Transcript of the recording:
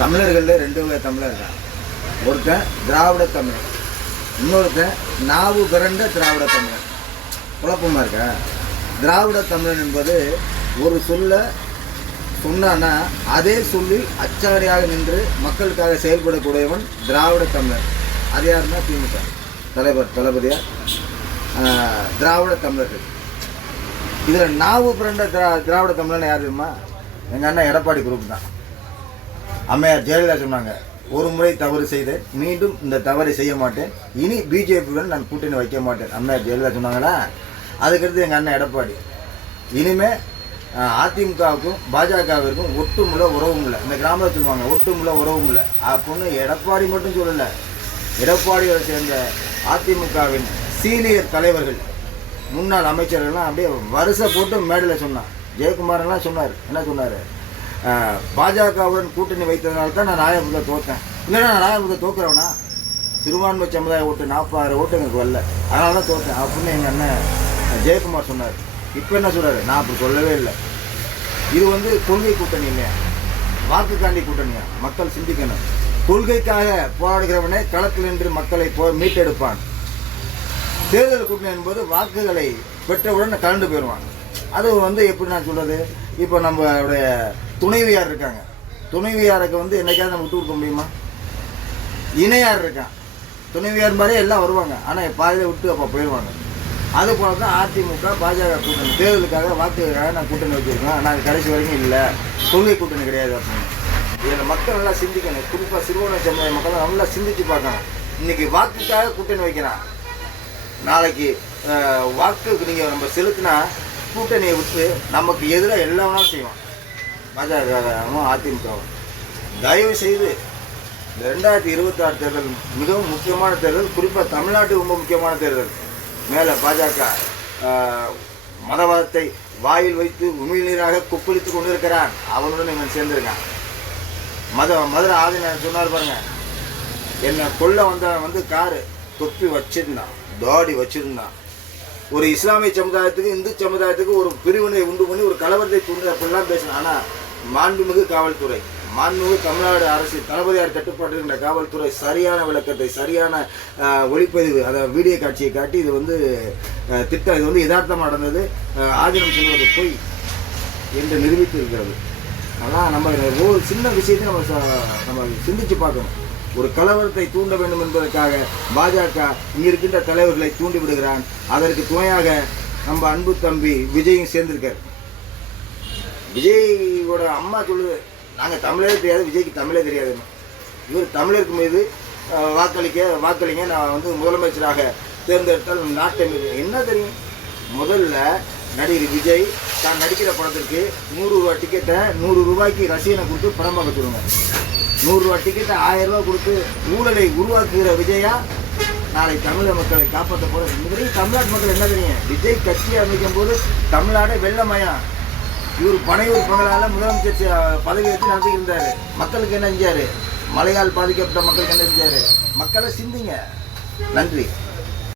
தமிழர்களில் 2 வகை தமிழர் இருக்கான். ஒருத்தன் திராவிட தமிழர், இன்னொருத்தன் நாவு பிறண்ட திராவிட தமிழர். குழப்பமாக இருக்கா? திராவிட தமிழன் என்பது ஒரு சொல்ல சொன்னான்னா அதே சொல்லில் அச்சாரியாக நின்று மக்களுக்காக செயல்படக்கூடியவன் திராவிட தமிழர். அது யாருன்னா திமுக தலைவர் தளபதியார் திராவிட தமிழர்கள். இதில் நாவு பிறண்ட திராவிட தமிழன் யார் தெரியுமா? எங்கள் அண்ணன் எடப்பாடி குரூப் தான். அம்மையார் ஜெயலலிதா சொன்னாங்க, ஒரு முறை தவறு செய்தேன், மீண்டும் இந்த தவறை செய்ய மாட்டேன், இனி பிஜேபியுடன் நான் கூட்டணி வைக்க மாட்டேன். அம்மையார் ஜெயலலிதா சொன்னாங்களா? அதுக்கடுத்து எங்கள் அண்ணன் எடப்பாடி, இனிமேல் அதிமுகவுக்கும் பாஜகவிற்கும் ஒட்டுமுள்ள உறவும் இல்லை. இந்த கிராமத்தில் சொல்லுவாங்க ஒட்டுமுள்ள உறவும் இல்லை அப்படின்னு எடப்பாடி மட்டும் சொல்லலை. எடப்பாடியோட சேர்ந்த அதிமுகவின் சீனியர் தலைவர்கள் முன்னாள் அமைச்சர்கள்லாம் அப்படியே வரிசை போட்டு மேடையில் சொன்னான். ஜெயக்குமாரெல்லாம் சொன்னார். என்ன சொன்னார்? பாஜகவுடன் கூட்டணி வைத்ததுனால தான் நான் ராயபுரத்தில் தோற்றேன். இல்லைன்னா நான் ராயபுரத்தில் தோக்குறவனா? சிறுபான்மை சமுதாய ஓட்டு 40,000 ஓட்டு எனக்கு வரல, அதனால தான் தோற்றேன் அப்படின்னு எங்கள் அண்ணன் ஜெயக்குமார் சொன்னார். இப்போ என்ன சொல்கிறாரு? நான் அப்படி சொல்லவே இல்லை. இது கொள்கை கூட்டணி இல்லையா, வாக்குக்காண்டி கூட்டணியா? மக்கள் சிந்திக்கணும். கொள்கைக்காக போராடுகிறவனே களத்தில் நின்று மக்களை மீட்டெடுப்பான். தேர்தல் கூட்டணி என்பது வாக்குகளை பெற்றவுடன் கலந்து போயிடுவாங்க. அது எப்படி நான் சொல்கிறது? இப்போ நம்மளுடைய துணைவியார் இருக்காங்க. துணைவியாருக்கு என்னைக்காவது நம்ம விட்டு கொடுக்க முடியுமா? இணையார் இருக்கான். துணைவியார் மாதிரியே எல்லாம் வருவாங்க, ஆனால் பாதியில் விட்டு அப்போ போயிடுவாங்க. அது போல தான் அதிமுக பாஜக கூட்டணி. தேர்தலுக்காக வாக்குக்காக நான் கூட்டணி வச்சுருக்கோம், நாங்கள் கடைசி வரைக்கும் இல்லை, கொள்கை கூட்டணி கிடையாது அப்படின்னு. இதில் மக்கள் நல்லா சிந்திக்கணும். குறிப்பாக சிறுபான்மை சமுதாய மக்கள் நல்லா சிந்திச்சு பார்க்கணும். இன்றைக்கி வாக்குக்காக கூட்டணி வைக்கிறான், நாளைக்கு வாக்கு நீங்கள் நம்ம செலுத்தினா கூட்டணியை விட்டு நமக்கு எதிராக எல்லாமே செய்வோம் பாஜகவும் அதிமுகவும். தயவு செய்து இந்த 2026 தேர்தல் மிகவும் முக்கியமான தேர்தல். குறிப்பாக தமிழ்நாட்டுக்கு ரொம்ப முக்கியமான தேர்தல். மேலே பாஜக மதவாதத்தை வாயில் வைத்து உமிழ்நீராக கொப்பளித்து கொண்டு இருக்கிறான். அவனுடன் இவன் சேர்ந்திருக்கான். மதுரை ஆதின சொன்னார் பாருங்க, என்னை கொல்ல வந்தவன் காரு தொப்பி வச்சிருந்தான், தாடி வச்சிருந்தான். ஒரு இஸ்லாமிய சமுதாயத்துக்கு இந்து சமுதாயத்துக்கு ஒரு பிரிவினை உண்டு பண்ணி ஒரு கலவரத்தை தூண்டு அப்படிலாம் பேசினான். ஆனால் மாண்புமிகு காவல்துறை, மாண்புமிகு தமிழ்நாடு அரசு தளபதியார் கட்டுப்பாட்டு இருந்த காவல்துறை சரியான விளக்கத்தை, சரியான ஒளிப்பதிவு, அதை வீடியோ காட்சியை காட்டி இது திட்டம், இது யதார்த்தமாக நடந்தது, ஆதினம் சொல்வது பொய் என்று நிரூபித்து இருக்கிறது. ஆனால் நம்ம ஒரு சின்ன விஷயத்தை நம்ம சிந்திச்சு பார்க்கணும். ஒரு கலவரத்தை தூண்ட வேண்டும் என்பதற்காக பாஜக இங்கே இருக்கின்ற தலைவர்களை தூண்டி விடுகிறான். அதற்கு துணையாக நம்ம அன்பு தம்பி விஜயும் சேர்ந்திருக்கார். விஜயோட அம்மா சொல்லுது, நாங்கள் தமிழே தெரியாது, விஜய்க்கு தமிழே தெரியாது. இவர் தமிழருக்கு மீது வாக்களிங்க, நான் முதலமைச்சராக தேர்ந்தெடுத்தால் நாட்டை மீது என்ன தெரியும்? முதல்ல நடிகர் விஜய் தான் நடிக்கிற படத்திற்கு 100 ரூபா டிக்கெட்டை 100 ரூபாய்க்கு ரசிகனை கொடுத்து படம் பார்க்க சொல்லுங்க. 100 ரூபா டிக்கெட்டை 1000 ரூபா கொடுத்து ஊழலை உருவாக்குகிற விஜயா நாளை தமிழக மக்களை காப்பாற்ற போகிற. இந்த தமிழ்நாட்டு மக்கள் என்ன தெரியும்? விஜய் கட்சி அமைக்கும் போது தமிழ்நாடே வெள்ளமயம். இவர் பனையூர் பங்களால் முதலமைச்சர் பதவி வச்சு நடத்திக்கிருந்தார். மக்களுக்கு என்ன செஞ்சார்? மழையால் பாதிக்கப்பட்ட மக்களுக்கு என்ன செஞ்சார்? மக்களை சிந்திங்க. நன்றி.